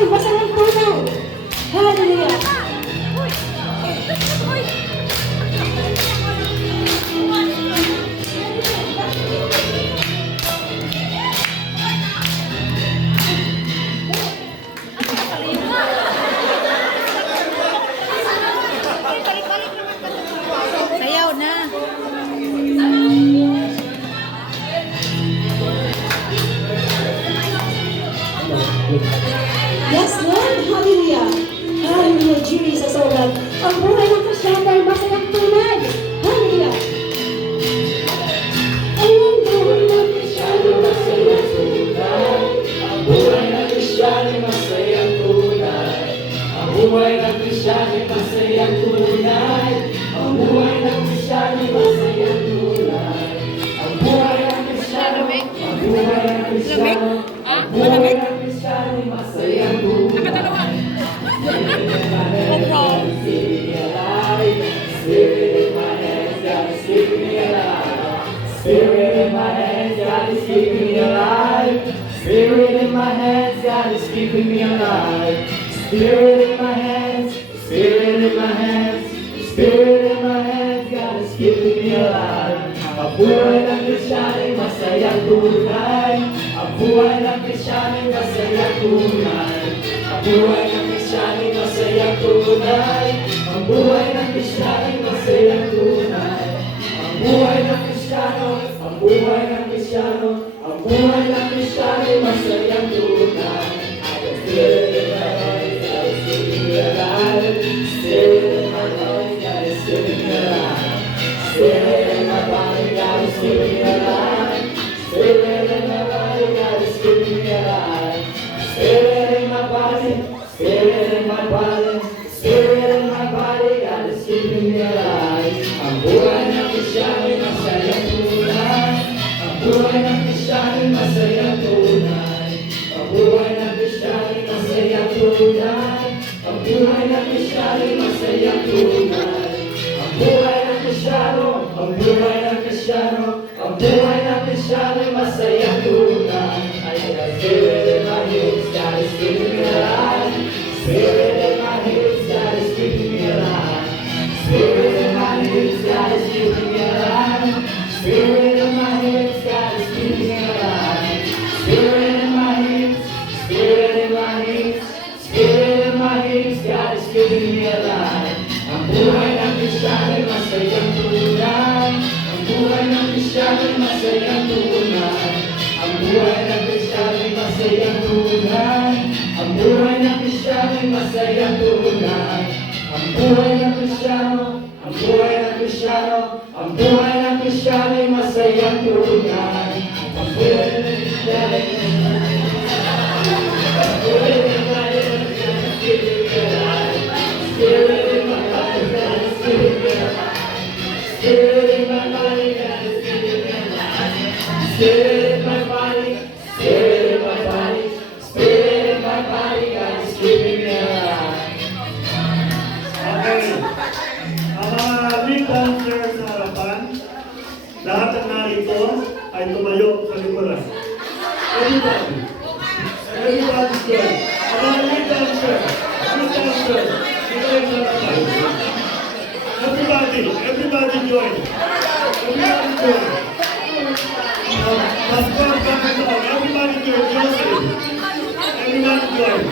Siyang masayang tunay. Hallelujah. Sayaw na. Yes, Lord. Hallelujah. Hallelujah, Jesus, O Lord. Ang buhay ng Kristiyan ay masayang tunay. Hallelujah. Ang buhay ng Kristiyan ay masayang tunay. Ang buhay ng Kristiyan ay masayang tunay. Ang buhay ng Kristiyan ay masayang tunay. Ang buhay ng Kristiyan ay masayang tunay. Ang buhay ng Kristiyan, ang buhay ng Kristiyan, ang buhay ng Kristiyan ay masayang tunay. Spirit in my hands, God is keeping me alive. Spirit in my hands, God is keeping me alive. Spirit in my hands, God is keeping me alive. Spirit in my hands, Spirit in my hands, Spirit in my hands, God is keeping me alive. Ang buhay ng Kristiyan ay masayang tunay. Ang buhay ng Kristiyan ay masayang tunay. Ang buhay ng Kristiyan ay masayang tunay. Ang buhay ng Kristiyan ay masayang tunay. Ang buhay ng Kristiyano, ang buhay ng Kristiyano, ang buhay ng Kristiyano ay masayang tunay. I can feel it in my heart, God is keeping me alive. Spirit in my heart, God is keeping me alive. Spirit in my body, God is keeping me alive. Spirit in my body, God is keeping me alive. Spirit in my body, Spirit in my body, Spirit in my body, God is keeping me alive. Ang buhay ng Kristiyano ay masayang tunay. Ang buhay ng Kristiyano ay masayang tunay. Ang buhay ng Kristiyano ay masayang tunay. Ang buhay ng Kristiyano ay masayang tunay. Ang buhay ng Kristiyano, ang buhay ng Kristiyano, ang buhay ng Kristiyano ay masayang tunay. I got spirit in my hips, God is keeping me alive. Spirit in my hips, God is keeping me alive. Spirit in my hips, God is keeping me alive. Spirit in my hips, God is keeping me alive. Spirit in my hips, Spirit in my hips, Spirit in my hips, God is keeping me alive. Ang buhay ng Kristiyano ay masayang tunay. Ang buhay ng Kristiyano ay masayang tunay. Ang buhay ng Kristiyano ay masayang tunay. Ang buhay ng Kristiyano ay masayang tunay. Ang buhay ng Kristiyano, ang buhay ng Kristiyano, ang buhay ng Kristiyano ay masayang tunay. Ang buhay ng Kristiyano ay ang buhay ng Spirit in my body, God is keeping me alive. Spirit in my body, God is keeping me alive. Spirit in my body, Spirit in my body, Spirit in my body, God is keeping me alive. Okay. Ang mga lead dancers sa harapan, lahat ng narito ay tumayo sa likuran. Everybody. Everybody's good. Ang mga lead dancers, dito yung sa harapan. Everybody join. Everybody join. Pastor, everybody join. Joseph. Everybody join.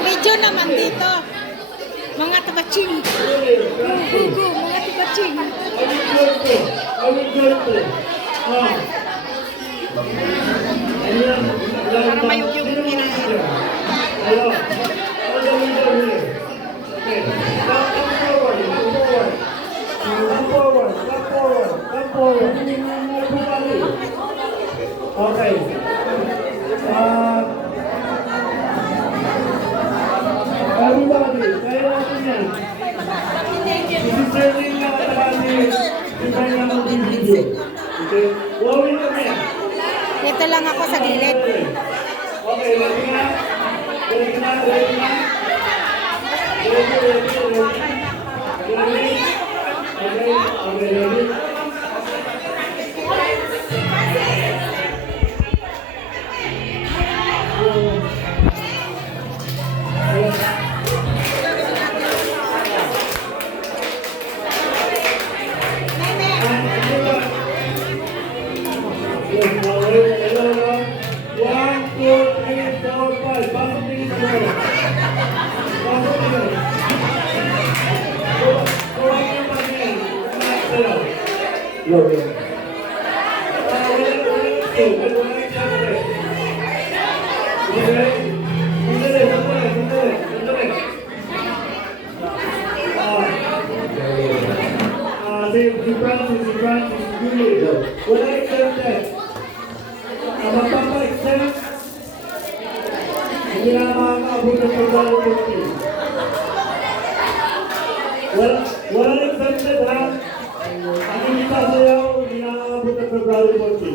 Medyo naman dito. Mga tabaching. Gugu, mga tabaching. Para mayugyug yung kinain. Ayo. Come forward. Everybody. Okay. Everybody, kaya natin yan. Isi-serving na katakan ni Ibay na mag-video. Okay? Wawin kami. Dito lang ako sa gilid. Okay, ready na? Ready na? Ready na? Ready? Okay, okay, ready? Hello, hello. 1, 2, 3, 4, 5. Pasok tingin sa mga. Pasok tingin. Kuha niyo pa rin. Hello. Hello. Si Francis, Julie, wala exempted. Ang magpapa-exempt, hindi na makakaabot ng pagdalo-puti. Wala exempted ha. Ang hindi sasayaw, hindi na makakaabot ng pagdalo-puti.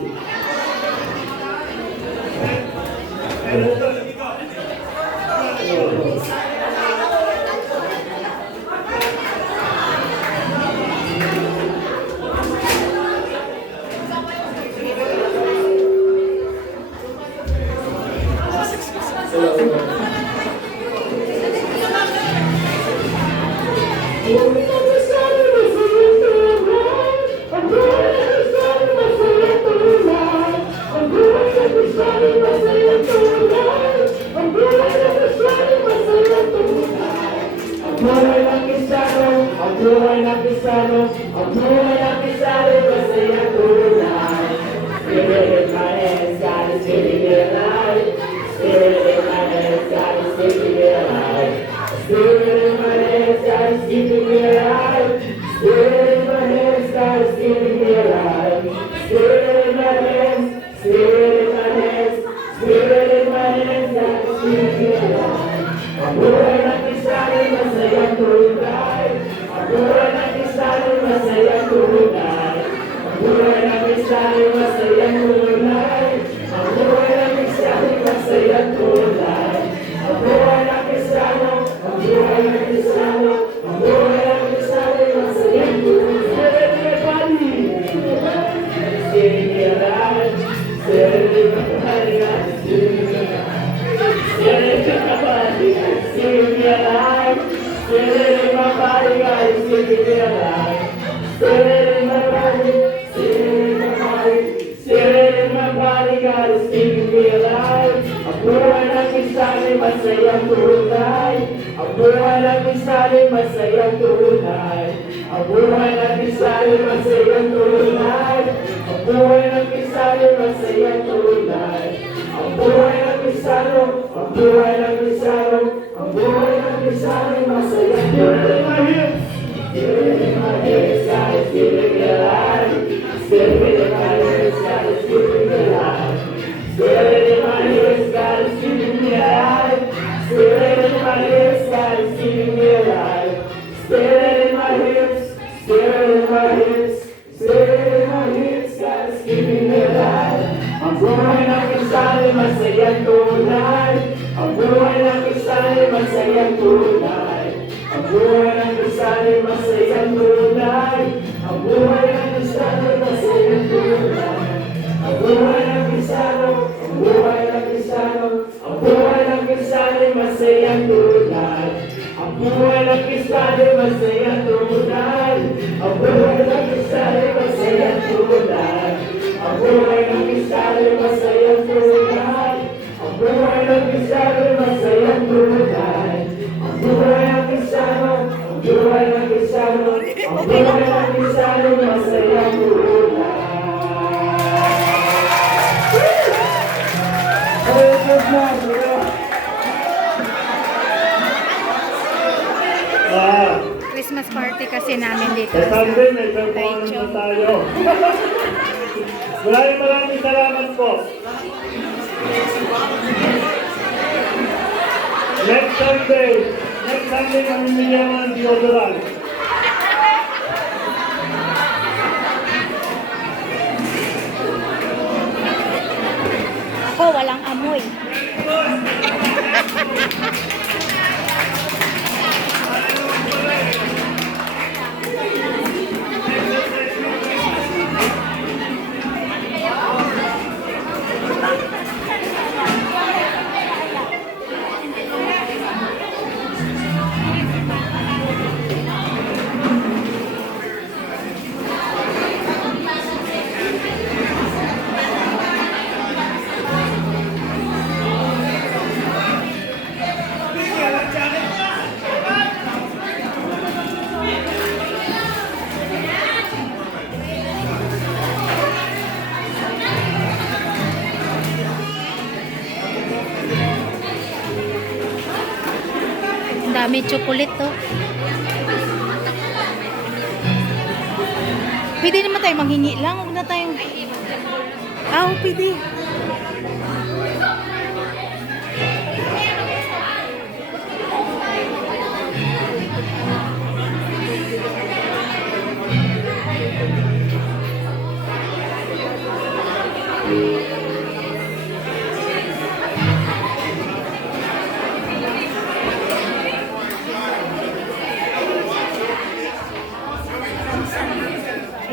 Christmas party kasi namin dito. Sa Sunday, may performance na tayo. Maraming salamat po. Next Sunday, mamimigyan ng deodorant. Ako, walang amoy. Dami chocolate to. Pwede naman tayo manghingi lang. Huwag na tayong... pwede.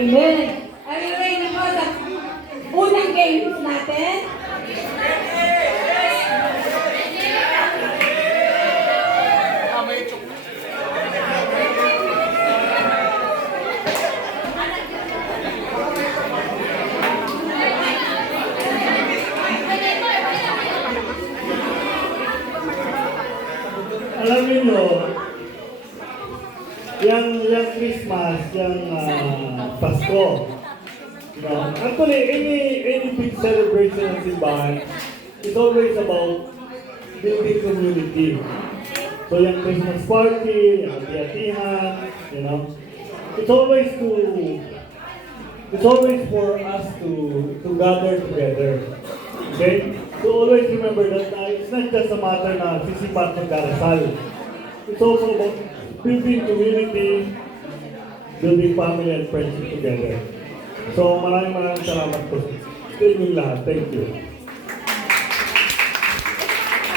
Amen. Are you ready na po sa unang games natin? Alam niyo, yung Christmas, yung Pasko, you know, actually, any big celebration ng simbahan, it's always about building community. So yung Christmas party, yung hati-hatihan, you know, it's always for us to gather together. Okay? So always remember that it's not just a matter na sisipat ng darasal. It's also about building community, building family and friendship together. So maraming salamat po sa inyong lahat. Thank you.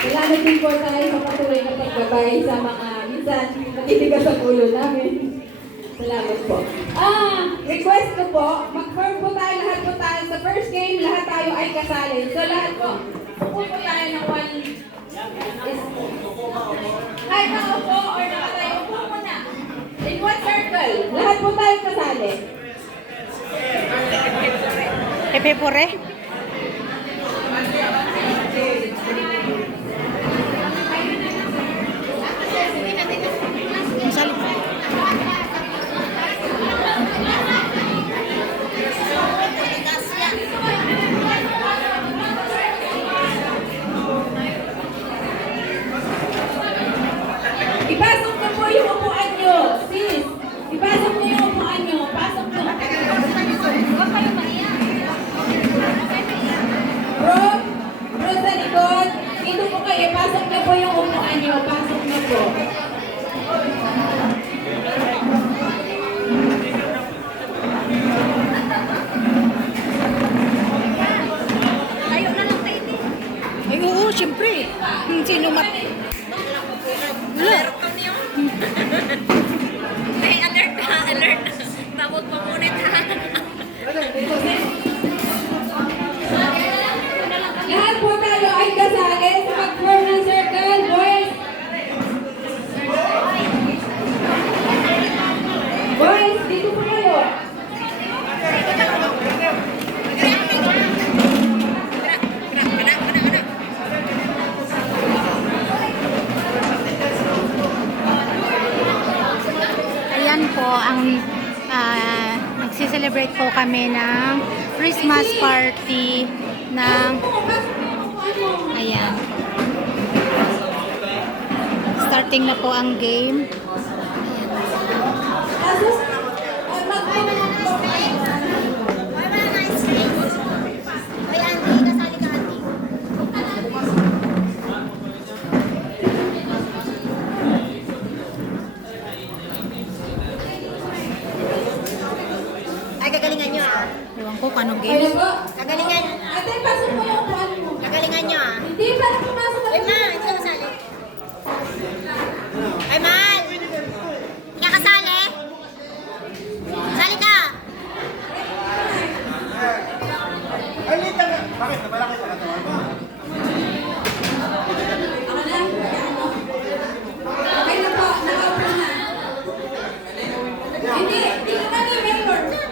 Salamat din po tayo sa patuloy na pagbabay sa mga minsan natitigas sa ulo namin. Salamat po. Request ko po, mag-form po tayo, lahat po tayo. Sa first game, lahat tayo ay kasali. So lahat po, upo po tayo ng one kahit nakaupo or nakatayo, upo mo na. In one circle, lahat po tayo kasali. Pepepore. Ipasok na po yung upuan nyo, sis. Ipasok nyo yung upuan nyo. Pasok nyo. Bro sa likod. Dito po kayo. Pasok na po yung upuan nyo. Pasok na po. Ay, oo, siyempre. Sino mat... May alert ka, alert. Tawag pa muna ha. Lahat po tayo ay kasali sa mag-form ng circle, boys. Boys, dito po kayo. Ayan po, ang nagsiselebrate po kami ng Christmas party ng... Ayan. Starting na po ang game. Tapos, mag-form ng Ay, kagalingan nyo ah. Ewan ko kung anong Kaya game. po. Kagalingan. Ate, pasok mo yung upuan mo. Kagalingan nyo ah. Hindi, para pumasok ka. Ay, Ma, hindi ka kasali. Ay, Mal! Hindi ka kasali? Sali ka! Ay, lita na. Bakit? Nabalaki ka katawan mo? Ako na. Okay na po, nakaupo na. Hindi, hindi ka kami member. Dito,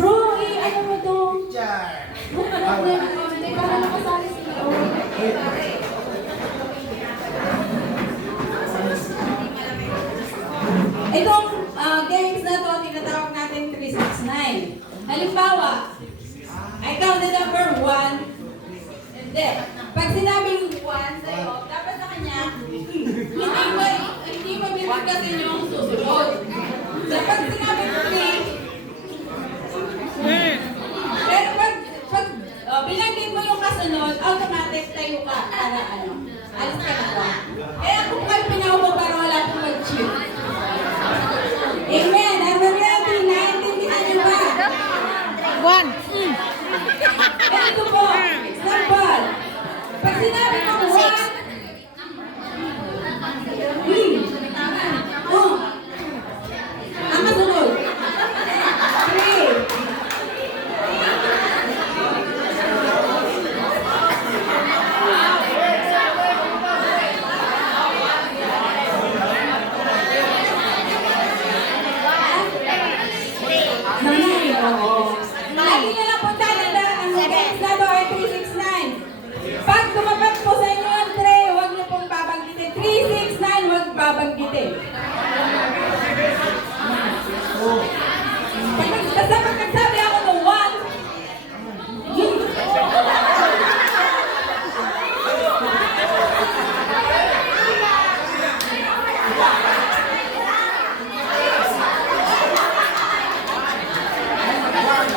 bro, ano mo to? Hindi para nakasali sila. Itong Halimbawa, I count the number 1. Hindi. Pag sinabing 1 sa'yo, dapat sa kanya, hindi mo bibigkasin yung susunod. So, pag sinabing 3, pero pag bilangin mo yung kasunod, automatic tayo ka para alis ka na ba? Kaya kung kayo pinaupo para wala pong mag-cheat. Amen. Are we ready? Naintindihan niyo ba? 1. Ganito po. Example. Pag sinabi ko 1, ang kasunod. 3. Nanay, oo. Lagi nyo lang po tandaan, ang next number ay 369. Pag tumapat po sa inyo ang 3, huwag nyo pong babanggitin. 369, huwag babanggitin. Basta pag nagsabi ako ng 1,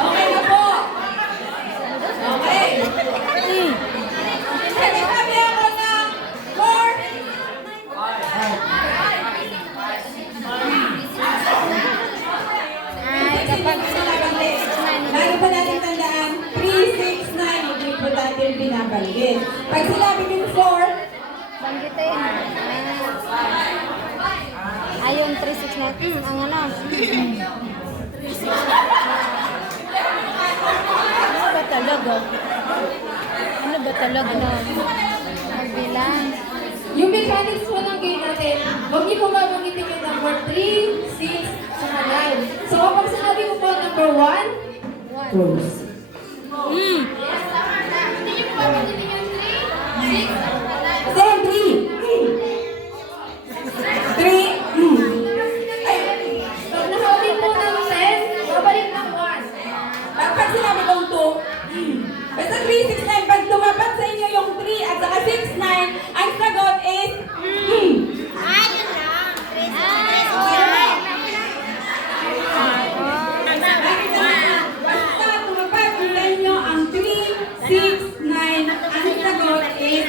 okay na po. Okay. Sabi ako ng 4. Lagi po natin tandaan, 369, hindi po natin binabanggit. Pag sinabi yung 4, Banggitin. Ayun, 369. Ang ano? Ano ba talaga? Ano ba talaga? Magbilang. yung mechanics po ng game natin, huwag niyo po babanggitin yung number 3, 6, saka 9. So kapag sinabi ko po number 1, close. Hindi niyo po babanggitin yung 3, 6, same 3. 3, ay, pag nahawin po ng 10, babalik ng 1. Pag sinabi kong 2, basta 369, pag tumapat sa inyo yung 3 at saka 69, ang sagot is basta tumapat sa inyo ang 3, 6, 9, ang sagot is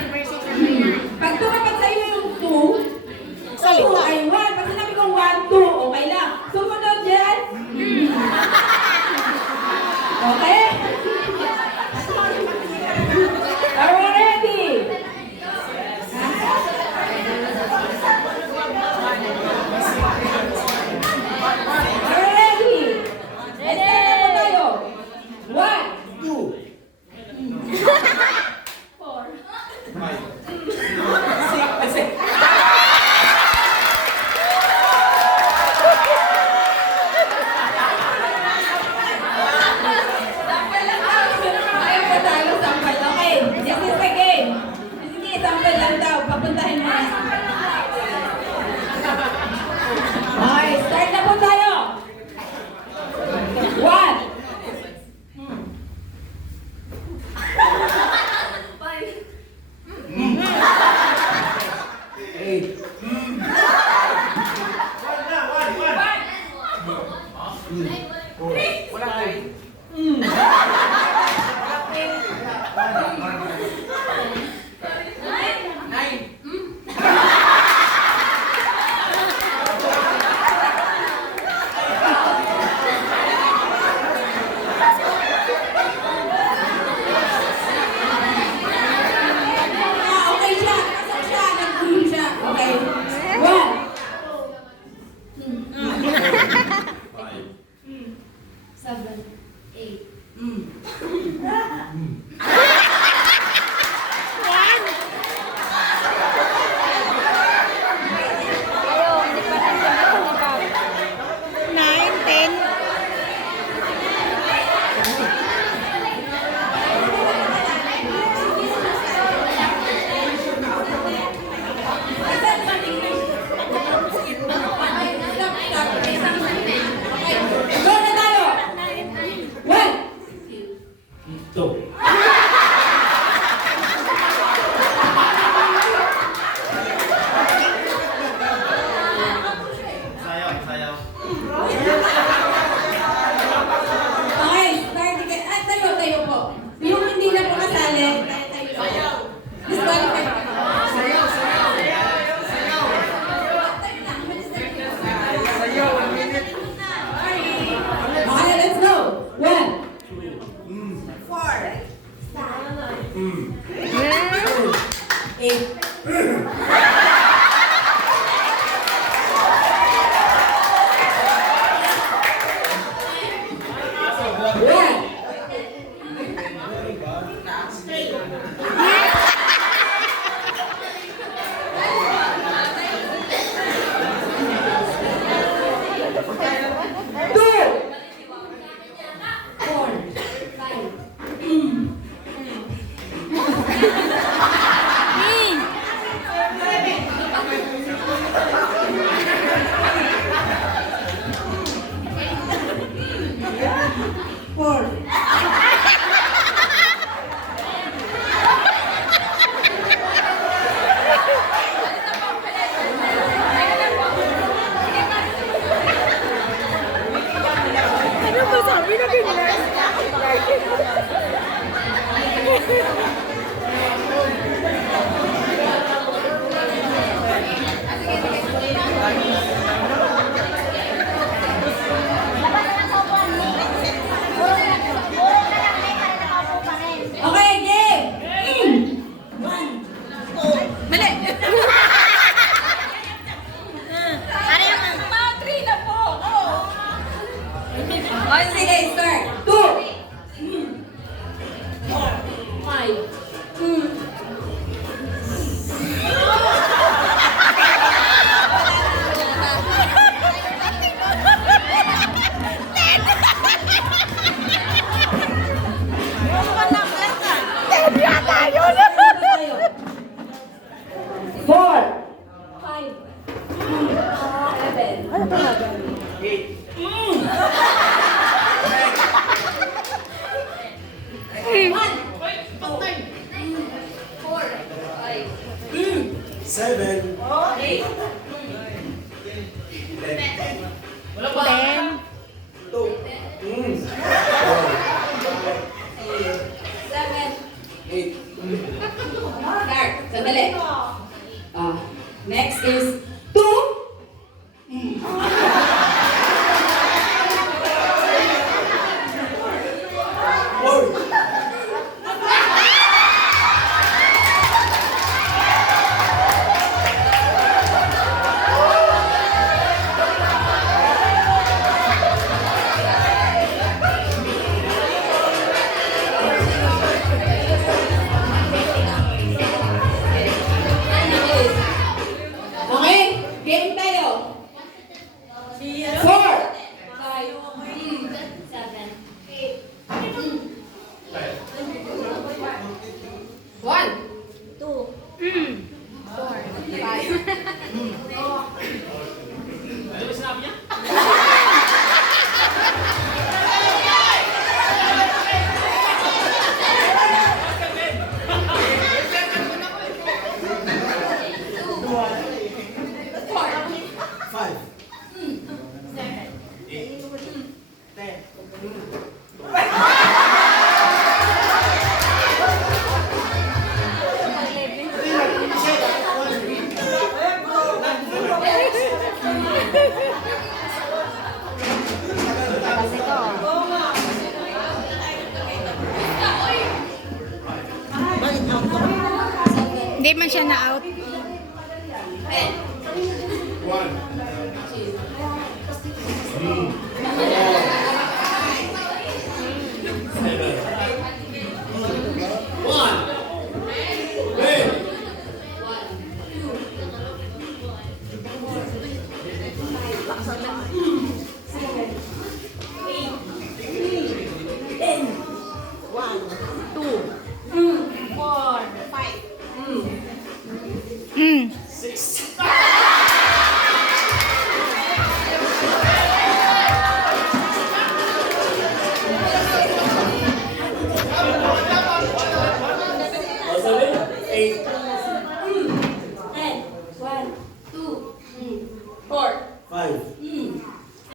pag tumapat sa inyo yung 2, 2 ay 1. Pag sinabi kong 1, 2, okay lang. Sumunod dyan. Okay? Are we ready? Are we ready? Let's start na po tayo. 1, 2, 4. Sampal lang daw. Ayaw pa tayo sampal. Okay. This is the game. Sige, sampal lang daw. Papuntahin mo na. Okay, start na po tayo. 1. Okay siya. Pasok siya. Nag-zoom siya. Okay. 1. 7, 8. Ayun, hindi pa natin ni Pop. 9, 10. Go na tayo! 1, Ano ba sabi na ganyan? Okay, game! Mali! Ano yung mga 3 na po? Okay, sige, start. 2. 5. Four. 5. 7. Ano ba? Seven. 10. Two. 7. 8. Start. Sandali. Next is 2. Four. Okay, game tayo. 4. 5. 7. 1. 2. 4. Five. 'Di man siya na-out. 10.